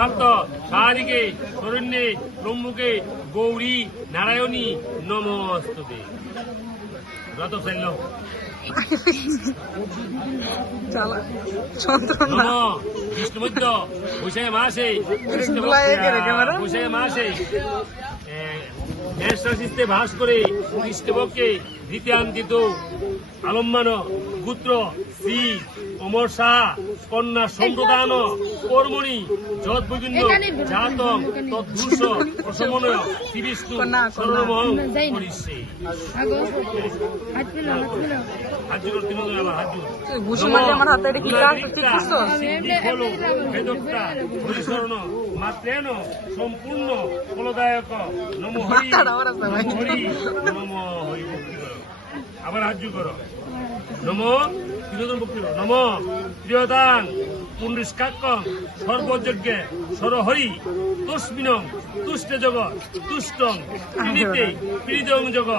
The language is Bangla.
ভারত সারিকে শরণ্যে ব্রহ্মকে গৌরী নারায়ণী নমস্তুতে। যত চাইল নম বিষ্ণুমধ্য বৈশাখ মাসে ন্যাশনাশিস্তে ভাস করে কৃষ্ণপক্ষে দ্বিতীয়ান্তিত আলম্বান পুত্র শ্রী অমর শাহ কন্যা সম্প্রদান কর্মণি যৎ বৈকুণ্ঠ জাতং তদ্দূষ প্রশমনয় শ্রী বিষ্ণু সর্বমহং করিষ্যে। মাত্রেন সম্পূর্ণ ফলদায়ক নম হরি হরি নম হরি ভক্তি করো। আবার হাত জোড় করো। নম তিরোধন ভক্তি করো। নম প্রিয়তাং পুণ্ডিষ্কাক্কং সর্বযজ্ঞে সরহরি তস্মিনং তুষ্টে জগৎ তুষ্টং পীড়িতে পীড়িতং জগৎ।